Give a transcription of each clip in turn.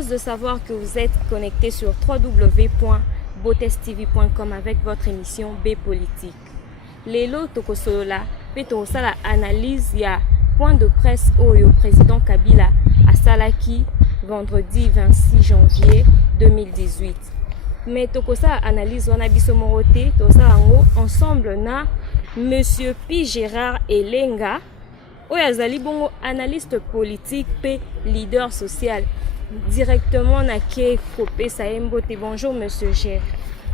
suppose de savoir que vous êtes connecté sur www.botestv.com avec votre émission B Politique. Lelo tokosolola pe tokosala analyse ya point de presse au président Kabila à Salaki vendredi 26 janvier 2018. Mais tokosala analyse wana biso morote tokosala ngo ensemble na Monsieur Pi Gérard Elenga oyazali bongo analyste politique pe leader social directement na ke kopé Saembote. Bonjour Monsieur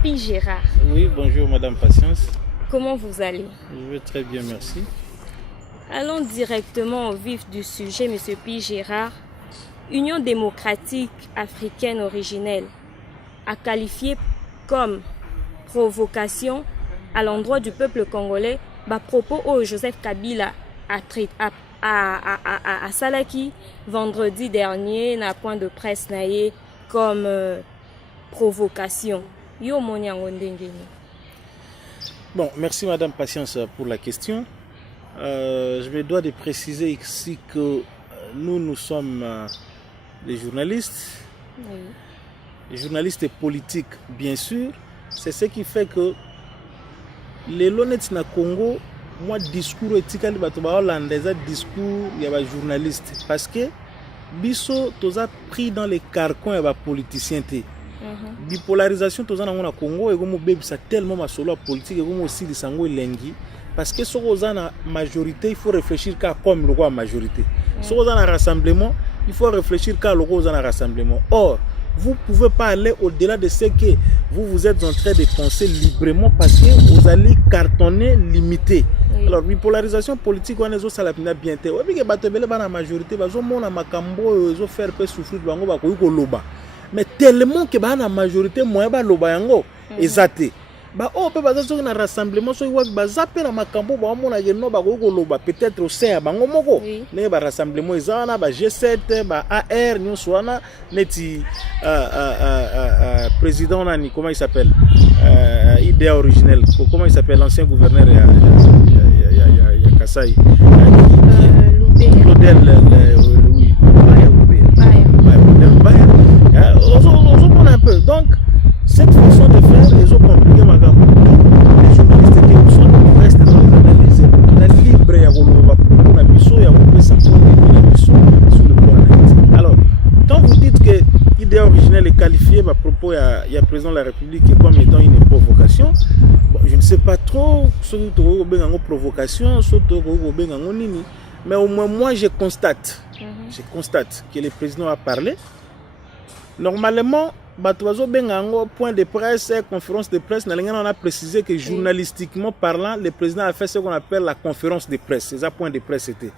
Pi Gérard. Oui, bonjour Madame Patience. Comment vous allez? Je vais très bien, merci. Allons directement au vif du sujet, Monsieur Pi Gérard. Union démocratique africaine originelle a qualifié comme provocation à l'endroit du peuple congolais à propos au Joseph Kabila à Salaki vendredi dernier na point de presse naé comme provocation. Yo moniango ndengeni. Bon, merci Madame Patience pour la question. Je me dois de préciser ici que nous sommes des journalistes, Oui. des journalistes politiques bien sûr. C'est ce qui fait que les honnêtes na Congo, moi discours éthique hollandais, discours il y a journalistes parce que biso toza pris dans les carcans et politiciens té. Bipolarisation toza na Congo et comme bebisa tellement ma solo politique et comme aussi de sango elengi parce que ce qu'on a na majorité il faut réfléchir comme le roi majorité. Ce qu'on a na rassemblement il faut réfléchir le roi na rassemblement. Or vous pouvez pas aller au-delà de ce que vous êtes en train de penser librement parce que vous allez cartonner limité. Oui. Alors bipolarisation politique on est sala pina bien té. Obi ke batebele ba na majorité bazo mona makambo zo faire peu souffrir bango ba ko loba. Mais tellement que la majorité moyen ba loba yango ezate ba o pe bazo na rassemblement so wa ba zape na makambo ba mona geno ba ko loba peut-être au sein bango moko ne ba rassemblement ezana ba G7 ba AR nyonso wana neti président nani comment il s'appelle idée originelle comment il s'appelle l'ancien gouverneur ya Kasai un peu. Donc, cette façon de faire, les autres compliqués, les journalistes qui sont restent dans les analyses, la libre, il y a sur le plan analytique. Alors, quand vous dites que l'idée originelle est qualifiée à propos, il y a le président de la République comme étant une provocation, bon, je ne sais pas trop ce que vous avez une provocation, ce que vous avez une mais au moins moi je constate que le président a parlé. Normalement, point de presse, conférence de presse, on a précisé que journalistiquement parlant, le président a fait ce qu'on appelle la conférence de presse. C'est ça, point de presse était.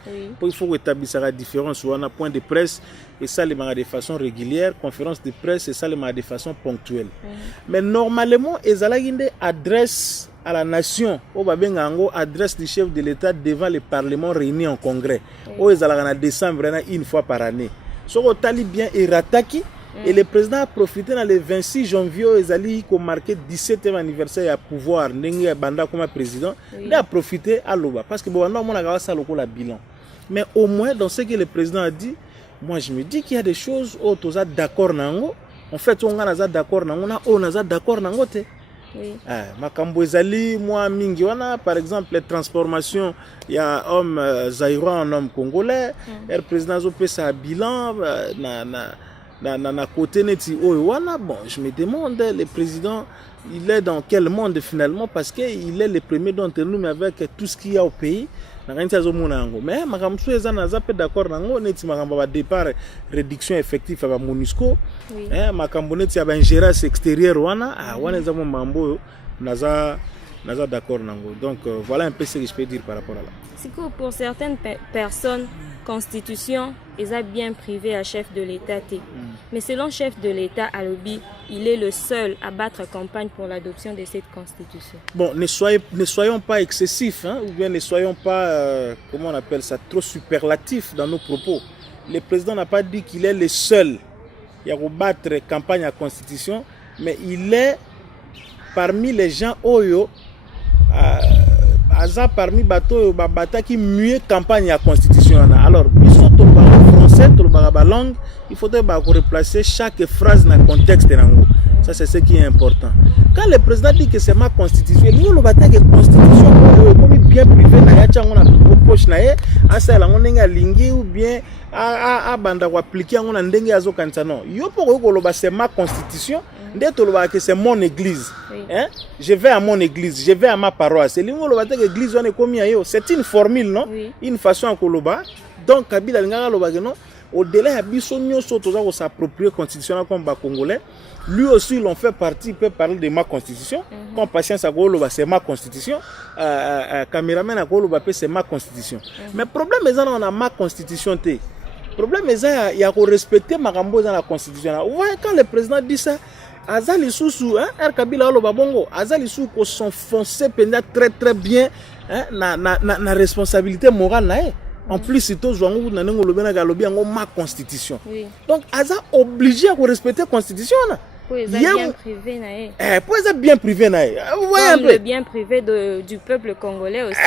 Il faut établir la différence. On a point de presse et ça de façon régulière, conférence de presse et ça de façon ponctuelle. Mais normalement, ils ont une adresse à la nation, adresse du chef de l'État devant le Parlement réuni en congrès. Ils ont en décembre une fois par année. Ce qu'on a bien et rataki. Et le président a profité dans le 26 janvier, ils ont marqué 17e anniversaire à pouvoir, comme président, il a profité à l'Oba. Parce que bon, on a ça le bilan. Mais au moins, dans ce que le président a dit, moi je me dis qu'il y a des choses où on est d'accord. En fait, on est d'accord, on est d'accord. Makambo ezali moi mingi wana par exemple les transformations il y a homme zaïrois en homme congolais le président zo pesa bilan na côté neti owana bon je me demande le président il est dans quel monde finalement parce que il est le premier d'entre nous mais avec tout ce qu'il y a au pays na kanisa zo mona ngo mais makambo so ezana zape d'accord nango neti makambo ba départ réduction effective à MONUSCO makambo neti ya ba ingérence extérieure wana wana za mambo naza d'accord nango donc voilà un peu ce que je peux dire par rapport à là. C'est que pour certaines personnes constitution est bien privé à chef de l'État. Mais selon chef de l'État Alobi, il est le seul à battre campagne pour l'adoption de cette constitution. Bon, ne soyons pas excessifs, ou bien ne soyons pas, comment on appelle ça, trop superlatifs dans nos propos. Le président n'a pas dit qu'il est le seul à battre campagne à la constitution, mais il est parmi les gens Oyo, parmi bateau qui mieux campagne à la constitution. Alors, ils sont en français. français to ba langue il faudrait ba replacer chaque phrase dans contexte nango. Ça c'est ce qui est important. Quand le président dit que c'est ma constitution, il y a que constitution comme bien privé na ya chango na poche na ye asa la ngonga lingi ou bien a banda ko appliquer ngona ndenge azo kanisa non. Yo poko ko loba c'est ma constitution, ndeto loba que c'est mon église. Hein? Je vais à mon église, je vais à ma paroisse. Et lingo loba que église on est commis yo, c'est une formule non? Une façon ko loba. Donc Kabila nganga loba que non au-delà ya biso nyonso toza ko s'approprier constitution comme ba congolais. Lui aussi l'on fait partie, il peut parler de ma constitution. Comme patience à Goloba, c'est ma constitution. Caméraman à Goloba, c'est ma constitution. Mais le problème est qu'on a ma constitution. Le problème est qu'il y a respecter ma rambo dans la constitution. Vous voyez, quand le président dit ça, Azali Soussou, Kabila Oloba Bongo, Azali Soussou s'enfonce très très bien na responsabilité morale. En plus, c'est tout ma constitution. Donc, Aza obligé à respecter la constitution. Pour les bien privés, pour les bien privés, vous voyez un peu. Le bien privé du peuple congolais aussi.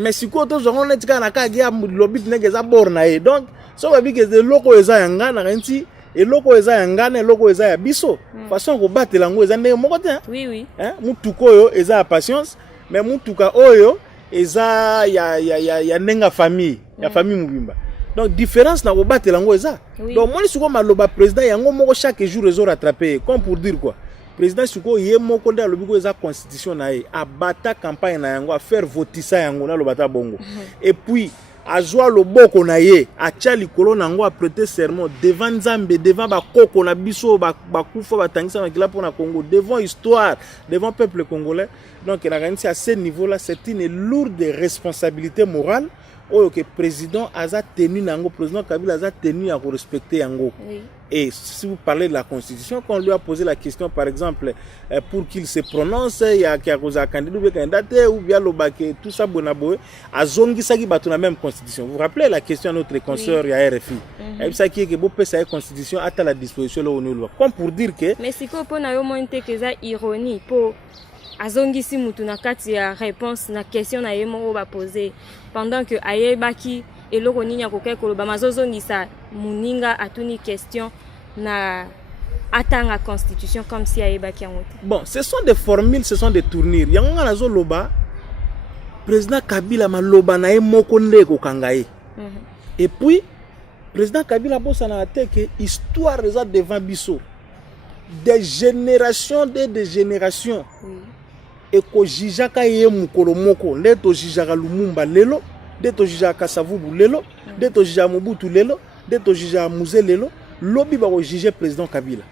Mais si quoi, tous on est quand on lobby n'est borné. Donc, ça veut dire que les locaux ils ont ngana renti et locaux ils ont ngana et locaux ils ont biso. Façon qu'on batte lango ils ont né mokote. Oui oui. Mutuko yo ils ont patience, mais mutuka oyo ils ont ya nenga famille, ya famille mubimba. Donc différence na kobattre lango eza. Donc moi siko maloba président yango moko chaque jour ils ont rattrapé comme pour dire quoi. Président siko ye moko nda lobiko eza constitution na ye abata campagne na yango a faire voter ça yango na lobata bongo. Et puis azwa loboko na ye atia likolo nango a prêter serment devant Nzambe devant ba koko na biso ba kufa batangisa makila pour na Congo devant histoire devant peuple congolais. Donc à ce niveau là c'est une lourde responsabilité morale. Oh, que le président a tenu, le président Kabila a tenu à respecter Yango. Oui. Et si vous parlez de la constitution, quand on lui a posé la question, par exemple, pour qu'il se prononce, il y a un candidat ou bien le tout ça, à Zongi Sagi Batou la même constitution. Vous vous rappelez la question à notre consoeur, il y a RFI. Et ça qui est que vous pouvez la constitution à la disposition là où nous comme pour dire que. Mais si vous avez une ironie pour. Azongisi mutu na kati ya réponse na question na yemo ba poser pendant que ayebaki eloko nini akokai koloba mazozongisa muninga atuni question na atanga constitution comme si ayebaki yango. Bon, ce sont des formules, ce sont des tournures. Yango nazo loba président Kabila maloba na moko ndeko kangaye. Et puis président Kabila bossa na tête que histoire reza devant biso des générations des générations. Et ko jijaka ye mukolo moko ndeto jijaka Lumumba lelo ndeto jijaka Savubu lelo ndeto jijaka Mobutu lelo ndeto jijaka Muze lelo lobi ba ko juger président Kabila.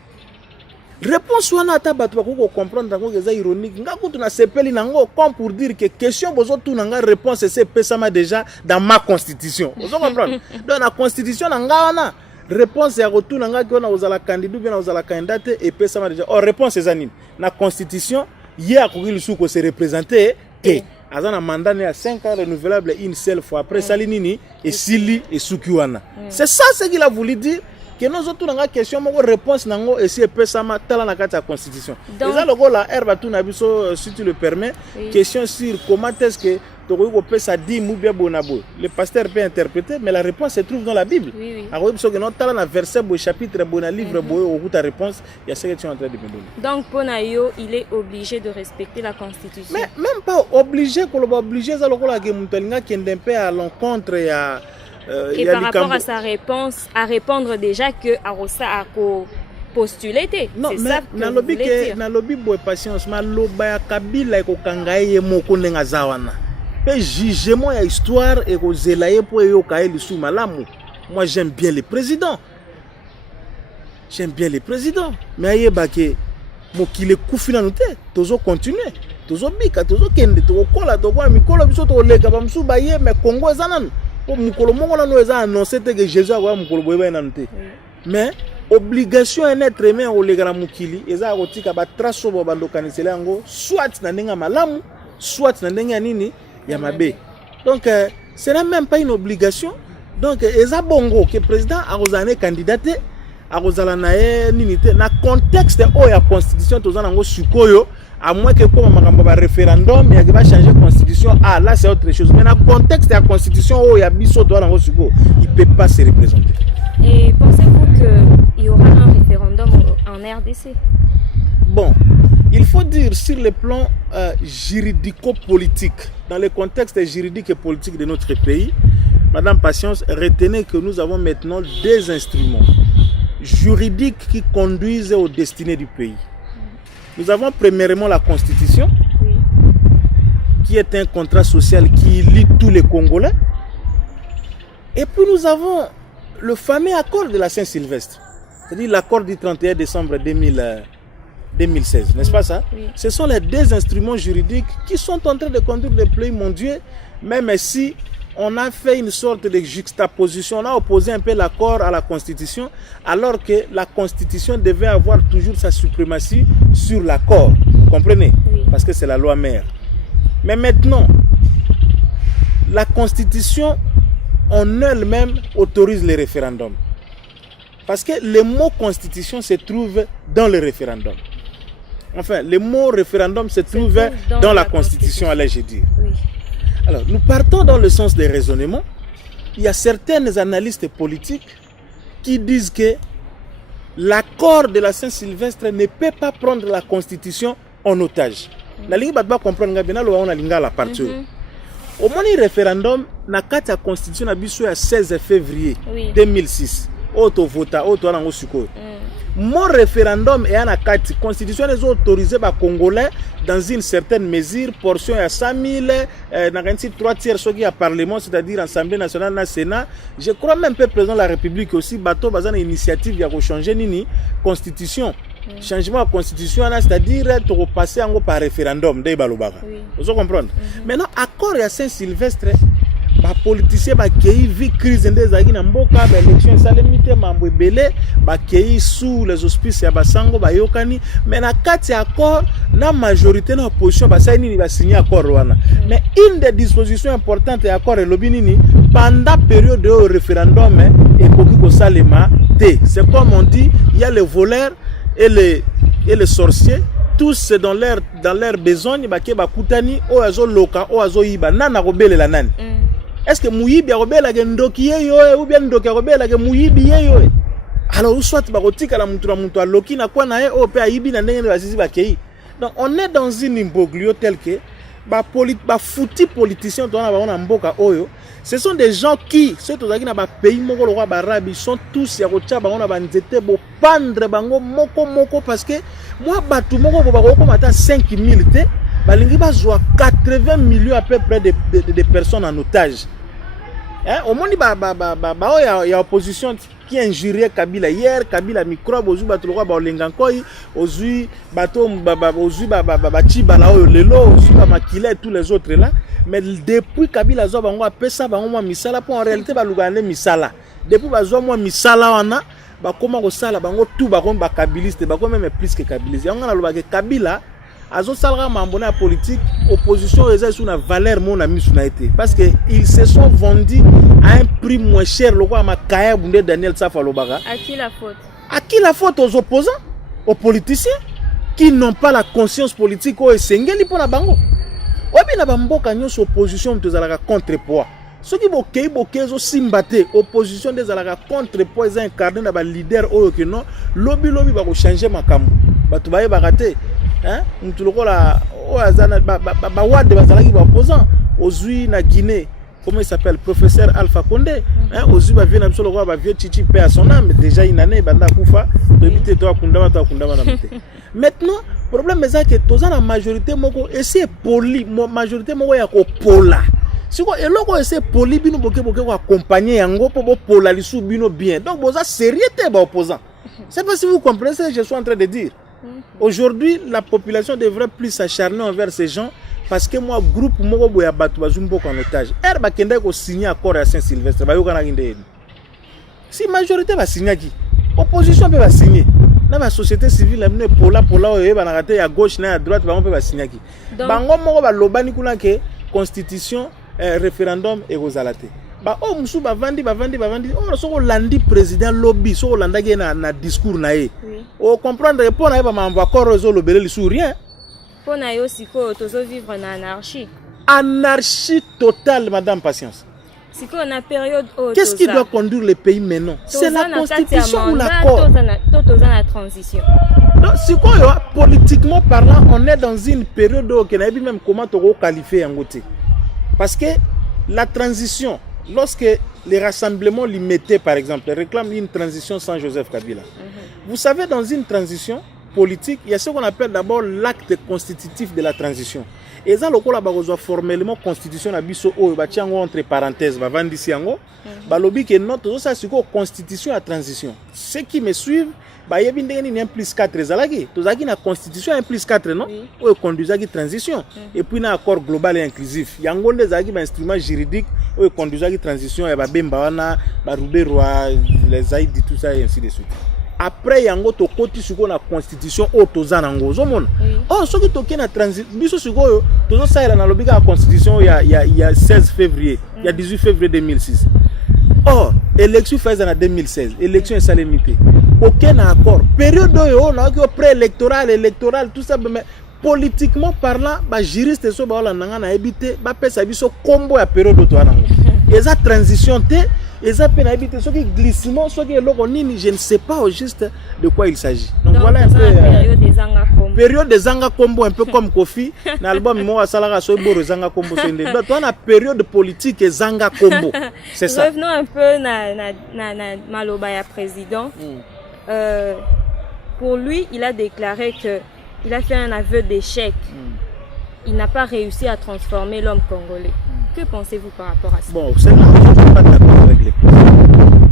Réponse wana ata bato ba ko comprendre ngo eza ironique ngakutu na sepeli nango comme pour dire que question bozo tout nanga réponse c'est pesama déjà dans ma constitution. Vous comprenez? Dans la constitution nanga wana réponse ya retour nanga ko na ozala candidat bien na ozala candidate et pesama déjà. Oh réponse c'est anine na constitution. Hier, il se représenté et un mandat à 5 ans renouvelable une seule fois. Après Salinini et Sili et Sukiwana. C'est ça ce qu'il a voulu dire. Que nous autres avons une question, une réponse, et si peut ça m'a dans la constitution. Et ça, le gars là, Herbe tout n'abisso, si tu le permets, question sur comment est-ce que tu peux ça dire Moubia Bonabo. Le pasteur peut interpréter, mais la réponse se trouve dans la Bible. Alors, il y a un verset, un chapitre, un livre, où ta réponse, il y a ce que tu es en train de me donner. Donc, Ponayo, il est obligé de respecter la constitution. Mais même pas obligé, qu'on va obliger, ça, le gars qui est un peu à l'encontre, et par rapport à sa réponse, à répondre déjà que Arosa a postulé. Non, mais dans le lobby boy patience, mais loba Kabila ko kangaye moko ndenga zawana. Pe jugement ya histoire et ko zelaye pour yo kaeli sou malamu. Moi j'aime bien les présidents. J'aime bien les présidents, mais ayeba ke mokile kufina nute, tozo continuer. Tozo bika, tozo kende, tozo kola, tozo mikolo biso to leka ba msu baye mais Congo ezananu. Mukolo mongo na nous a annoncé que Jésus a mukolo boyeba nanté. Mais obligation un être humain au legala mukili eza kotika ba traso bo bando kanisela ngo soit na ndenga malamu soit na ndenga nini ya mabe. Donc ce n'est même pas une obligation. Donc eza bongo que président a ozane candidaté a ozala na nini te na contexte o ya constitution tozana ngo sukoyo à moins que comme un référendum, il va changer la constitution. Ah, là, c'est autre chose. Mais dans le contexte de la constitution, il y a Bisso, il ne peut pas se représenter. Et pensez-vous qu'il y aura un référendum en RDC? Bon, il faut dire sur le plan juridico-politique, dans le contexte juridique et politique de notre pays, Madame Patience, retenez que nous avons maintenant des instruments juridiques qui conduisent aux destinées du pays. Nous avons premièrement la Constitution, oui, qui est un contrat social qui lie tous les Congolais. Et puis nous avons le fameux accord de la Saint-Sylvestre, c'est-à-dire l'accord du 31 décembre 2016, n'est-ce pas ça? Oui. Ce sont les deux instruments juridiques qui sont en train de conduire le pays mondial, même si on a fait une sorte de juxtaposition, on a opposé un peu l'accord à la Constitution, alors que la Constitution devait avoir toujours sa suprématie sur l'accord. Vous comprenez? Oui. Parce que c'est la loi mère. Mais maintenant, la Constitution en elle-même autorise les référendums. Parce que le mot Constitution se trouve dans le référendum. Enfin, le mot référendum se trouve dans la Constitution, allais-je dire. Oui. Alors, nous partons dans le sens des raisonnements. Il y a certaines analystes politiques qui disent que l'accord de la Saint-Sylvestre ne peut pas prendre la Constitution en otage. La ligne va comprendre que la partie. Au moment du référendum, la Constitution a été le 16 février 2006. Mon référendum est en la Constitution est autorisée par les Congolais dans une certaine mesure, portion à 100 000, dans 3 tiers qui à Parlement, c'est-à-dire l'Assemblée nationale, le Sénat. Je crois même que le président de la République aussi, bateau bazan initiative de changer la Constitution. Changement de la Constitution, c'est-à-dire de repasser par référendum. Vous comprenez? Maintenant, accord à Saint-Sylvestre, les politiciens qui vivent crise des années dans mboka ba élection salemité mambo belé ba qui sous les auspices ya basango ba yokani mais na kati accord na majorité na opposition ba ça nini ba signer accord wana mais une des dispositions importantes et accord lobi nini pendant période de référendum et koki ko salema té c'est comme on dit il y a les voleurs et les sorciers tous dans leur besogne ba ke ba kutani o azo loka o azo yiba nana ko belela nani. Est-ce que Mouyibi a robela que Ndoki ou bien Ndoki a robela que Mouyibi alors soit barotika la mutua loki na kwa na o pe ayibi na ndenge basisi bakei. Donc on est dans une imbroglio tel que fouti politiciens dans mboka oyo, ce sont des gens qui surtout dans ba pays moko le roi barabi sont tous ya rocha bango ba nzete bo pendre bango moko parce que moi batu moko bo ba ko mata 5000 te balingi bazwa 80 millions à peu près de personnes en otage. Hein, au monde il y a opposition qui injurie Kabila hier, Kabila microbe ozu bato roi ba olengankoi, ozu bato ozu chiba na oyo lelo, ozu ba makila et tous les autres là, mais depuis Kabila zo bango apesa bango moi misala pour en réalité ba lugane misala. Depuis bazo moi misala wana ba koma ko sala bango tout ba ko ba kabiliste, ba ko même plus que kabiliste. Yango na loba ke Kabila azo salra mambona politique opposition réserve sur la valeur mon ami sur été parce que ils se sont vendus à un prix moins cher le roi Makaya Bunde Daniel Safa Lobaga. À qui la faute? À qui la faute? Aux opposants, aux politiciens qui n'ont pas la conscience politique au Sengeli pour la bango. Obi na bamboka nyonso opposition tozalaka contrepoids. Ceux qui boké zo simbate opposition des alaka contrepoids ils incarnés na ba leader oyo que non lobby ba ko changer makambo. Batu baye bagate. Hein, mutuloko azana ba wade bazalaki ba opposant ozui na Guinée, comment il s'appelle, professeur Alpha Condé, hein, ozui ba vient absolument roi ba vieux Chichi paix à son âme déjà une année banda kufa de toi kundama na mité. Maintenant problème c'est que toza la majorité moko essayer poli majorité moko ya ko pola siko eloko essayer poli bino boke ko accompagner yango po bo pola lisu bino bien donc boza sérieux ba opposant. C'est pas si vous comprenez ce que je suis en train de dire. Aujourd'hui, la population devrait plus s'acharner envers ces gens parce que moi, groupe moko boya batu bazumbo en otage. Ba kende ko signer accord à Saint-Sylvestre, ba yokana nginde. Si majorité va signer qui, opposition peut va signer. Na ba société civile amene pola oyo ba na raté à gauche na à droite ba on peut va signer qui. Bango moko ba lobani kuna ke constitution référendum et rosalate. Ba o musu ba vandi o so landi président lobby so landa ke na discours na ye o comprendre pour na ba mambo accord zo lobele li sur rien Pour nayo siko tozo vivre en anarchie. Anarchie totale, madame Patience. Siko na période qu'est-ce qui doit conduire le pays maintenant? C'est la constitution ou l'accord? Toza na transition. Donc, politiquement parlant, on est dans une période où on a vu même comment on qualifier en côté. Parce que la transition, lorsque les rassemblements limités, par exemple, réclament une transition sans Joseph Kabila. Vous savez, dans une transition politique, il y a ce qu'on appelle d'abord l'acte constitutif de la transition. Et ça, le là bas formellement constitution na biso o ba tiango entre parenthèses ba vandisi yango ba lobi que notre ça c'est quoi constitution à transition. Ceux qui me suivent ba yebi ndenge ni 1+4 zalaki to zaki na constitution 1+4 non o conduisa qui transition et puis na accord global et inclusif yango nde zaki ba instrument juridique o conduisa qui transition et ba bemba wana ba ruberwa les aïdi tout ça et ainsi de suite. Après yango to koti suko na constitution otoza nango zomona oh soki toke na transit biso suko tozo saela na lobika la constitution il y a 16 février il y a 18 février 2006 or élection faisait en 2016 élection est salémité aucun accord période yo na ko préélectoral électoral tout ça mais politiquement parlant ba juriste so ba la nanga na ebité ba pesa biso combo ya période to nango eza transition te. Et ça peut habiter ce qui glissement, ce qui est l'oronini, je ne sais pas au juste de quoi il s'agit. Donc voilà un peu période des Zanga Combo, un peu comme Kofi. Dans l'album Moa Salara Soiboro Zanga Combo. Donc on a période politique et Zanga Combo. C'est ça. Revenons un peu na Malobaya président. Pour lui, il a déclaré que il a fait un aveu d'échec. Il n'a pas réussi à transformer l'homme congolais. Que pensez-vous par rapport à ça? Bon, c'est là que je ne suis pas d'accord avec les présidents.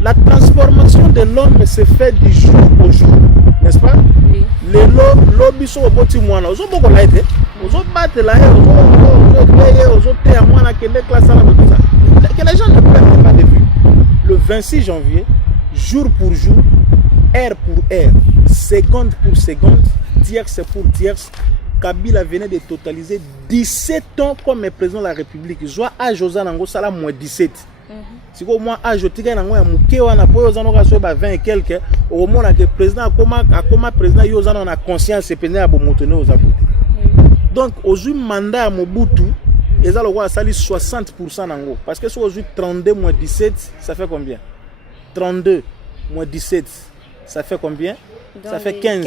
La transformation de l'homme se fait du jour au jour, n'est-ce pas? Oui. Les lobbies sont au petit mois. Ils ont beaucoup d'aide. Ils ont battu là, ils ont payé, ils ont payé à moi que les gens ne perdent pas de vue. Le 26 janvier, jour pour jour, heure pour heure, seconde pour seconde, tierce pour tierce, Kabila venait de totaliser 17 ans comme président de la République. Joa à Josa Nango Sala moins 17. Si au moins à Jotika Nango ya muke wana po Josa Nango so ba 20 et quelques au moins que président a président Josa on a conscience et peine à bomotoner aux aboute. Donc aujourd'hui mandat à Mobutu ils ont le droit à salir 60% Nango parce que sur aujourd'hui 32 moins 17 ça fait combien? 32 moins 17 ça fait combien? Donc ça fait 15.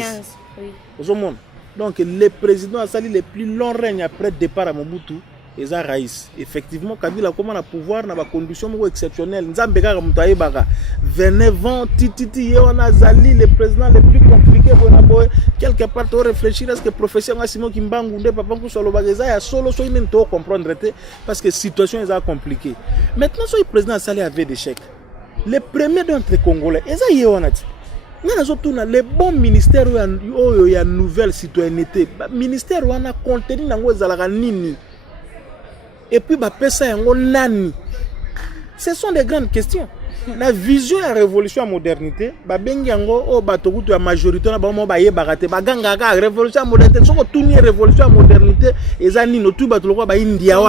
Oui. Au monde. Donc les présidents sali les plus longs règnes après départ à Mobutu, ils ont raïs. Effectivement, Kabila comment a pouvoir dans des conditions exceptionnelles. Nzambe kaka mutaye baka. Venez vent titi on a zali les présidents les plus compliqués pour quelque part to réfléchir à ce que professeur Simon Kimbangu de papa ko solo bageza ya solo so inen to comprendre parce que situation est compliquée. Maintenant so le président sali avait des chèques. Les premiers d'entre Congolais, ils ont yéonati. Les bons ministères où il y a une nouvelle citoyenneté, ministère où on a contenu nini et puis nani. Ce sont des grandes questions. La vision de la révolution à la modernité, la majorité la révolution à la modernité, si on a révolution à la modernité, et ça ni tout India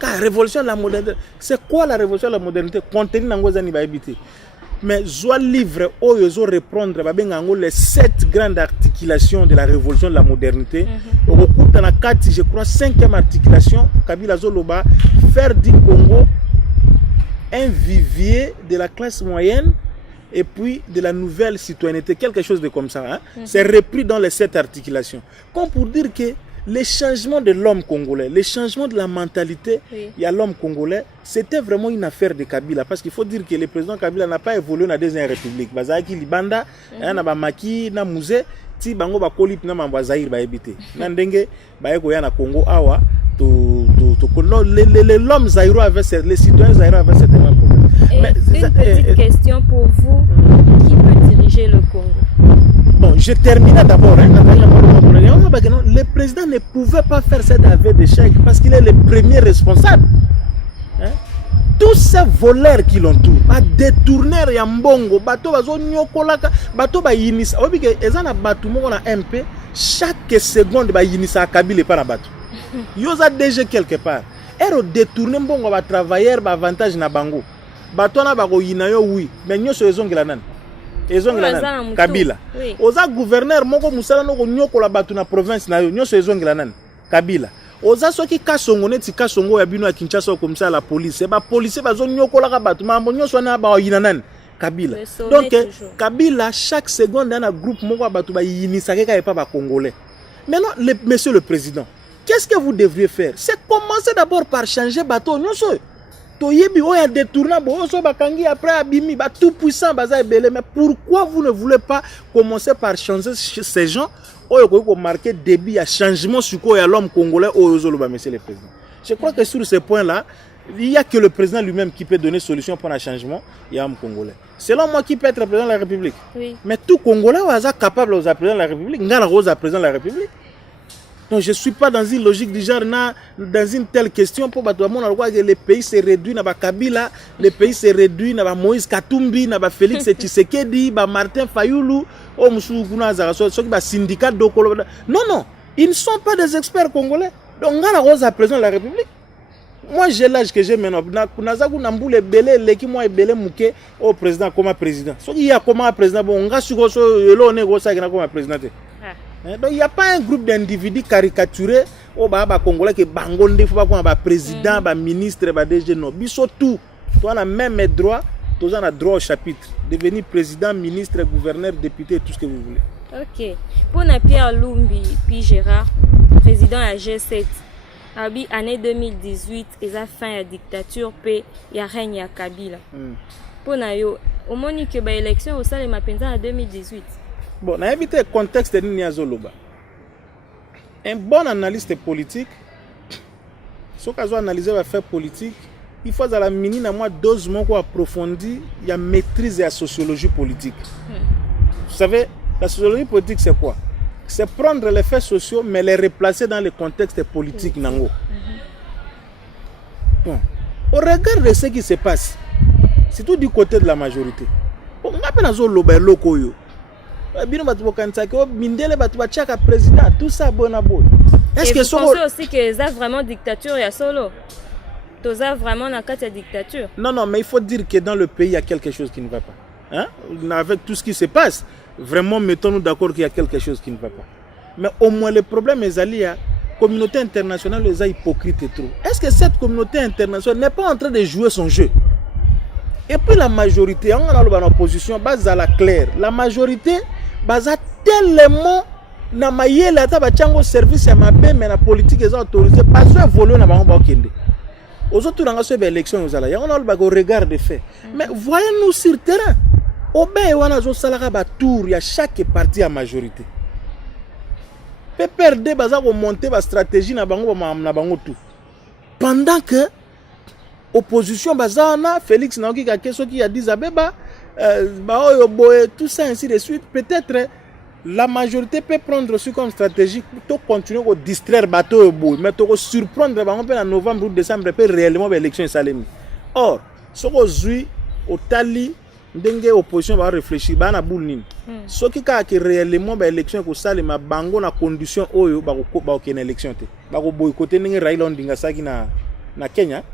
car révolution de la modernité, c'est quoi la révolution de la modernité? Contenu n'angozani ba habiter. Mais soit livre où ils ont reprendre les 7 grandes articulations de la révolution de la modernité. Au cours de la 4, je crois 5e articulation, Kabila Zoloba faire du Congo un vivier de la classe moyenne et puis de la nouvelle citoyenneté, quelque chose de comme ça. Hein? C'est repris dans les 7 articulations. Comme pour dire que les changements de l'homme congolais, les changements de la mentalité, il y a l'homme congolais, c'était vraiment une affaire de Kabila. Parce qu'il faut dire que le président Kabila n'a pas évolué dans la deuxième république. Bazaki Libanda, na Maki, na Mouze, ti bango ba kolip na mamba Zaïre ba ebité. Nandenge ba eko ya na Congo awa l'homme zaïro avait les citoyens zaïro avaient certainement problème. Une petite question pour vous, qui peut diriger le Congo? Bon, je terminais d'abord. Le président ne pouvait pas faire cet aveu d'échec parce qu'il est le premier responsable. Hein? Tous ces voleurs qui l'entourent, détourner Yambongo, bateau bazo nyokolaka, bateau ba yinisa. Obi ke ezana bateau mo na MP, chaque seconde ba yinisa Kabila par bateau. Yoza déjà quelque part. Ero détourner mbongo ba travailleur ba avantage na bango. Bateau na ba ko yinayo oui, mais nyoso ezongela nan. ezongela nani Kabila oza gouverneur moko musala noko nyokola batu na province na yo nyonso ezongela nani Kabila oza soki kasongo neti kasongo ya bino ya Kinshasa comme ça la police ba police bazo nyokola ka batu mambo nyonso na ba yina nani Kabila donc Kabila chaque seconde dans un groupe moko batu ba yinisa ke ka pas ba congolais. Maintenant monsieur le président, qu'est-ce que vous devriez faire? C'est commencer d'abord par changer bateau nyonso toyebi oya détourna bo so bakangi après abimi ba tout puissant baza ebele. Mais pourquoi vous ne voulez pas commencer par changer ces gens oyo ko marquer début à changement sur quoi ya l'homme congolais oyo zoloba monsieur le président? Je crois que sur ce point là il n'y a que le président lui-même qui peut donner solution pour un changement il y a un congolais. Selon moi qui peut être président de la République. Oui. Mais tout congolais est capable de président de la République, ngala rose président de la République. Donc je ne suis pas dans une logique du genre dans une telle question pour que le pays se réduit à Kabila, le pays se réduit à Moïse Katumbi, à Félix Tshisekedi, à Martin Fayoulou, au syndicat d'Okolo. Non, non, ils ne sont pas des experts congolais. Donc ngala rose président de la République. Moi j'ai l'âge que j'ai maintenant. Nazaku Namboule Belé, l'équipe moi Belé Mouké au président comme président. Ce qui y a comme président, bon, on a su que comme président. Donc il n'y a pas un groupe d'individus caricaturés au Baba Congolais qui bangonde faut pas comme président, ministre, DG non. Biso tout, toi on a même droit, toi on a droit au chapitre, devenir président, ministre, gouverneur, député, tout ce que vous voulez. OK. Pour Pierre Lumbi puis Gérard, président à G7. Abi année 2018, ils a fin la dictature pe ya règne ya Kabila. Pour nayo, au moni que ba élection au sale mapenza en 2018. Bon, na éviter le contexte de Niazoloba. Un bon analyste politique, ce qu'on a analysé va faire politique, il faut à la mini à moi 12 mois pour approfondir, il y a maîtrise de la sociologie politique. Vous savez, la sociologie politique c'est quoi? C'est prendre les faits sociaux mais les replacer dans le contexte politique nango. Bon, au regard de ce qui se passe, c'est tout du côté de la majorité. On appelle ça le loko yo. Bino batu bokansaka mindele batu bachaka président tout ça bon abo. Est-ce que vous pensez aussi que ça vraiment dictature ya solo? Tout ça vraiment na carte dictature? Non non, mais il faut dire que dans le pays il y a quelque chose qui ne va pas. Hein? Avec tout ce qui se passe, vraiment mettons-nous d'accord qu'il y a quelque chose qui ne va pas. Mais au moins le problème est à la communauté internationale est hypocrite et trop. Est-ce que cette communauté internationale n'est pas en train de jouer son jeu? Et puis la majorité, on a l'opposition, base à la claire. La majorité, base à tellement na mayele ata bachango service ya mabe mais la politique est autorisée pas de voler na bango bakende. Aux autres dans ces élections aux ala, on a le regard de fait. Mais voyez-nous sur terrain. Obé wana zo salaka ba tour ya chaque parti à majorité. PPRD baza ko monter ba stratégie na bango na bango tout. Pendant que opposition bazana Félix Naoki Kakeso qui a dit Abeba tout ça ainsi de suite, peut-être la majorité peut prendre aussi comme stratégie pour continuer à distraire bateau mais pour surprendre en novembre ou décembre peut réellement l'élection salemi. Or ce qu'on joue au tali ndenge opposition va réfléchir ba na boule nini ce qui ka que réellement l'élection ko salema bango na condition oyo ba ko ken élection te ba ko boycotter ndenge Raila Odinga saki na Kenya.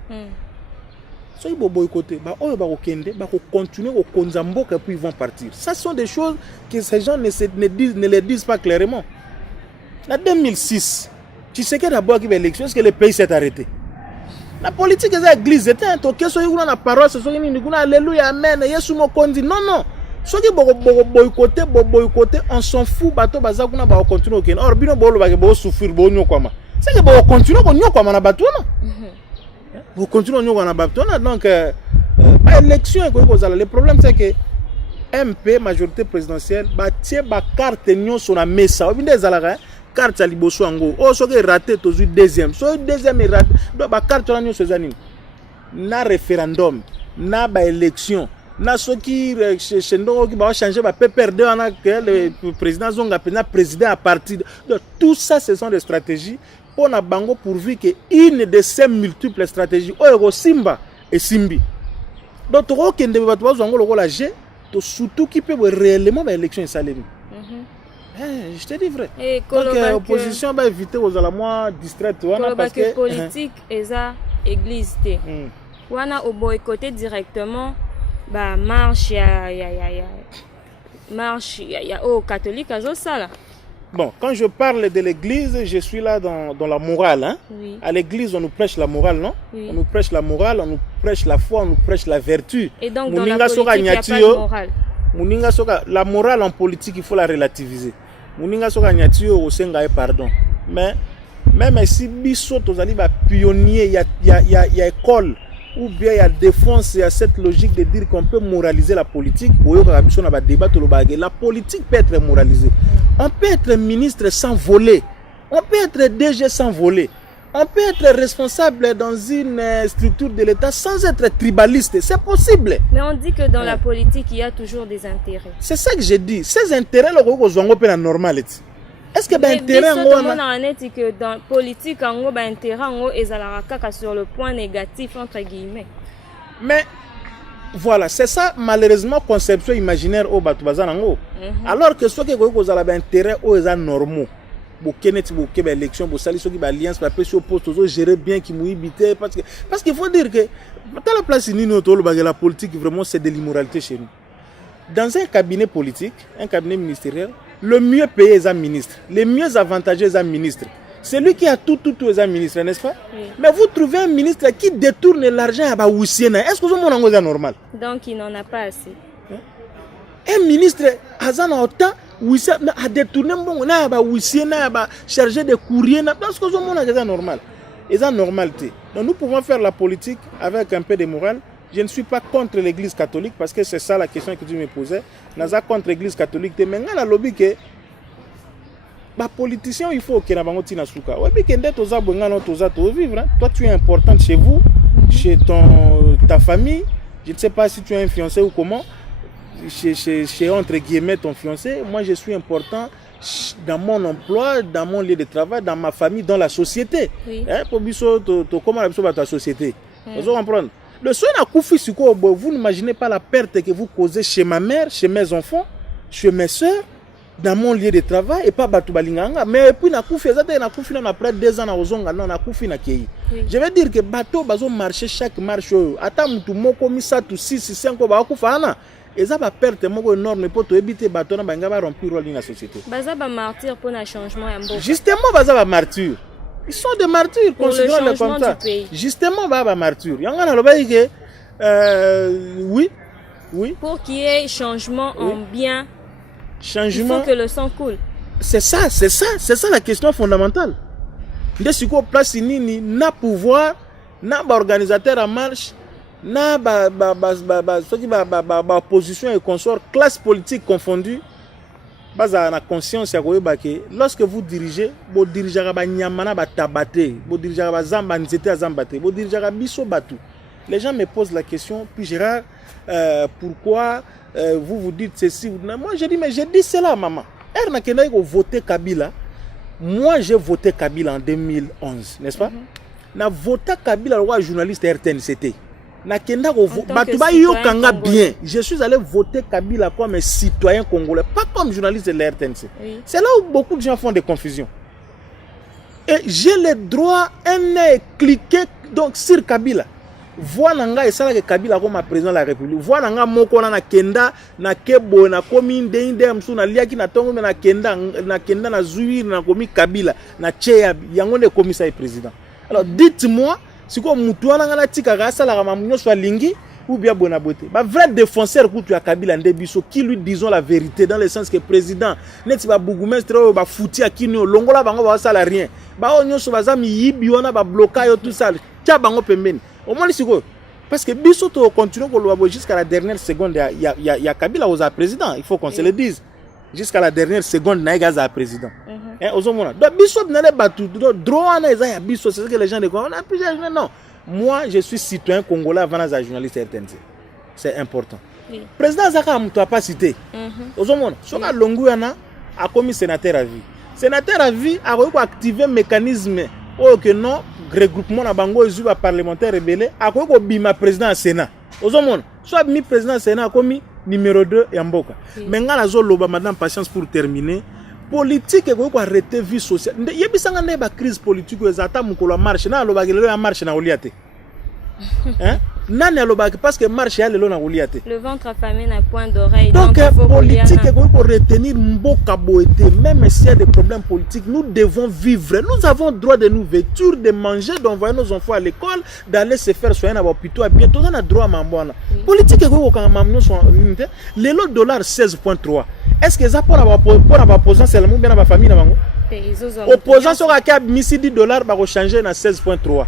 So ils vont boycotter, ils vont continuer au Konzamboka et puis ils vont partir. Ça sont des choses que ces gens ne les disent pas clairement. En 2006, tu sais que d'abord qu'il y a l'élection, est-ce que le pays s'est arrêté? La politique est l'église, c'était un toqué, soit il y a une parole, soit il y a une alléluia, amen, Yesu Mokondi. Non, non. Soit ils vont boycotter, on s'en fout, bateau, bazakuna, va continuer. Or, bino bolo va souffrir, bonyo kwama. C'est que va continuer, bonyo kwama na bateau, non? Vous continuez à battre. Donc, l'élection, le problème c'est que MP, majorité présidentielle, tient la carte sur la mesa. Vous voyez, la carte à Liboso Ango. Oh, ce qui est raté, c'est le deuxième. Ce deuxième est raté. Donc, la carte sur la mesa, na référendum, na élection, na ce qui va changer, va perdre le président Zonga, le président à partir. Donc, tout ça, ce sont des stratégies. On a bango pourvu que une de ces multiples stratégies oyo Simba et Simbi. Donc to kende batwa zongo loko la G, to surtout qui peut réellement l'élection salemi. Je te dis vrai. Donc l'opposition va éviter aux ala moi distraite parce que politique eza église té. Wana au boycotter directement ba marche ya marche ya au catholique azo sala. Bon, quand je parle de l'église, je suis là dans la morale. Hein? Oui. À l'église, on nous prêche la morale, non? Oui. On nous prêche la morale, on nous prêche la foi, on nous prêche la vertu. Et donc, dans la politique, il n'y a pas de morale. La morale en politique, il faut la relativiser. Mouninga soka nyatio osenga pardon. Mais même si biso tozali ba pionnier, il y a école ou bien il y a défense, il y a cette logique de dire qu'on peut moraliser la politique. La politique peut être moralisée. On peut être ministre sans voler. On peut être DG sans voler. On peut être responsable dans une structure de l'État sans être tribaliste. C'est possible. Mais on dit que dans la politique, il y a toujours des intérêts. C'est ça que j'ai dit. Ces intérêts, c'est normal. Est-ce que l'intérêt que dans la politique, l'intérêt est sur le point négatif, entre guillemets. Mais voilà, c'est ça malheureusement conception imaginaire au Batubazanango. Alors que ce qui est intérêt est normaux. Élection, alliance, gérer bien qui parce qu'il faut dire que dans la place la politique vraiment c'est de l'immoralité chez nous. Dans un cabinet politique, un cabinet ministériel, le mieux payé est un ministre, le mieux avantagé est un ministre. C'est lui qui a tout est un ministre, n'est-ce pas? Oui. Mais vous trouvez un ministre qui détourne l'argent à Baoussiena. Est-ce que vous avez normal? Donc il n'en a pas assez. Un ministre a autant a détourné a chargé de courrier. Est-ce que vous avez normal? C'est normalité. Donc nous pouvons faire la politique avec un peu de morale. Je ne suis pas contre l'église catholique parce que c'est ça la question que tu me posais. Je suis contre l'église catholique. Mais il y a lobby que les politiciens, il faut que nous ayons souka. Toi, tu es importante chez vous, chez ta famille. Je ne sais pas si tu es un fiancé ou comment. Chez entre guillemets ton fiancé. Moi, je suis important dans mon emploi, dans mon lieu de travail, dans ma famille, dans la société. Oui. Comment la société? Vous comprenez? Le soin à Koufi, vous n'imaginez pas la perte que vous causez chez ma mère, chez mes enfants, chez mes soeurs, dans mon lieu de travail, et pas Batubalinganga. Mais puis, na Koufi, après 2 ans, na Koufi, na Kei. Je veux dire que bateau bazo marché chaque marche. Attends, tu m'as commis ça, tout 6, 5 ans, bah, Koufana. Et ça va perdre énorme pour éviter bateau na banga remplir rôle dans la société. Baza ba martyr pour un changement. Justement, baza ba martyr. Ils sont des martyrs pour le changement du pays. Justement, baba martyr. Oui. Pour qu'il y ait changement en bien, changement. Il faut que le sang coule. C'est ça la question fondamentale. Dès que place nini na pouvoir, na organisateur en marche, na opposition et consort, classe politique confondue. Baza na conscience ya koyeba ke lorsque vous dirigez, vous dirigez ba nyamana ba tabate, vous dirigez ba zamba nzete zambate, vous dirigez biso batu. Les gens me posent la question, puis Gérard, pourquoi vous dites ceci? Moi je dis mais j'ai dit cela maman. Erna kena ko voter Kabila. Moi j'ai voté Kabila en 2011, n'est-ce pas? Na voté Kabila le journaliste RTNCT. Na kenda ko batuba yo kanga bien. Je suis allé voter Kabila comme un citoyen congolais, pas comme journaliste de la RTNC. Oui. C'est là où beaucoup de gens font des confusions. Et j'ai le droit de cliquer donc sur Kabila. Voilà nga et ça que Kabila comme président de la République. Voilà nga moko na kenda na kebo na komi ndende msu na liaki na tongo na kenda na zuir na komi Kabila na cheya yango ne commissaire président. Alors dites-moi si quoi mutuana ngana tika gasa la mamunyo soit lingi ou bien bonabote. Ba vrai défenseur kutu ya Kabila ndebiso qui lui disons la vérité dans le sens que président neti ba bougumestre ba fouti akino longola bango ba sala rien. Ba onyo so bazami yibi wana ba blocage tout ça. Tia bango pembeni. Au moins parce que biso to continue jusqu'à la dernière seconde il y a Kabila aux président, il faut qu'on se le dise. Jusqu'à la dernière seconde na gaza président. Hein ozomona. Donc biso na le batu droit na eza ya biso c'est ce que les gens ne comprennent pas. Non. Moi je suis citoyen congolais avant d'être journaliste RTNC. C'est important. Oui. Président Zaka muto a pas cité. Ozomona. Soka Longuyana a commis sénateur à vie. Sénateur à vie a activer mécanisme que non regroupement na bango ezuba parlementaire rebelle akoko bima président à Sénat. Ozomona. Soit mi président Sénat comme numéro 2 ya mboka. Mais ngala zo loba madame patience pour terminer. Politique ko arrêter vie sociale. Yebisanga na ba crise politique ezata mukolo marche na loba gelelo ya marche na oliate. Hein? nani alobaki parce que marche ya lelo na Goliath. Le ventre affamé n'a point d'oreille. Donc politique est pour retenir mboka boete, même s'il y a des problèmes politiques, nous devons vivre. Nous avons droit de nous vêtir, de manger, d'envoyer nos enfants à l'école, d'aller se faire soigner à l'hôpital. Bientôt on a droit à mambona. Politique est pour quand mamno sont le dollar 16.3. Est-ce que ça pour avoir posé seulement bien à ma famille na bango? Opposant sur la misi $10 va changer na 16.3.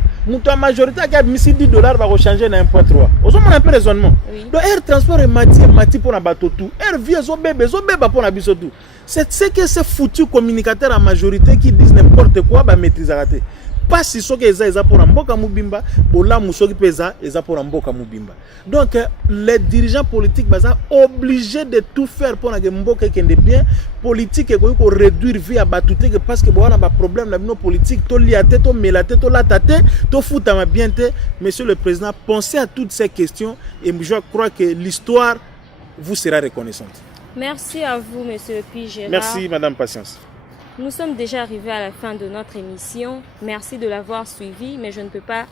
La majorité a misi $10 va changer na 1.3. Vous avez un peu raisonnement. Donc air transport est mati pour na bateau tout. Air vie zo bébé pour na biso tout. C'est ce que ces foutus communicateurs en majorité qui disent n'importe quoi ba maîtriser raté. Pas si ce que eza pour mboka mubimba, bola musoki pesa eza pour mboka mubimba. Donc les dirigeants politiques sont obligés de tout faire pour que mboka kende bien. Politique et ko réduire vie à batouté parce que bon on a problème la nos politique to liate to melate to latate to futa ma bienté. Monsieur le président, pensez à toutes ces questions et je crois que l'histoire vous sera reconnaissante. Merci à vous, monsieur le P. Gérard. Merci, madame Patience. Nous sommes déjà arrivés à la fin de notre émission. Merci de l'avoir suivi, mais je ne peux pas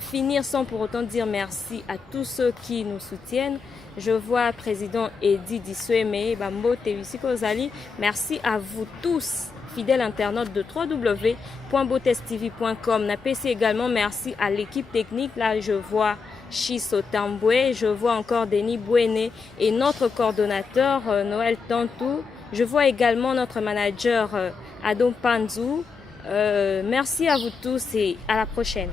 finir sans pour autant dire merci à tous ceux qui nous soutiennent. Je vois président Edi Dissoueme, Bambo Tewisiko Zali. Merci à vous tous, fidèles internautes de www.botestv.com. Napesi également merci à l'équipe technique. Là, je vois Chiso Tamboué, je vois encore Denis Bouéné et notre coordonnateur Noël Tantou. Je vois également notre manager Adon Panzou. Merci à vous tous et à la prochaine.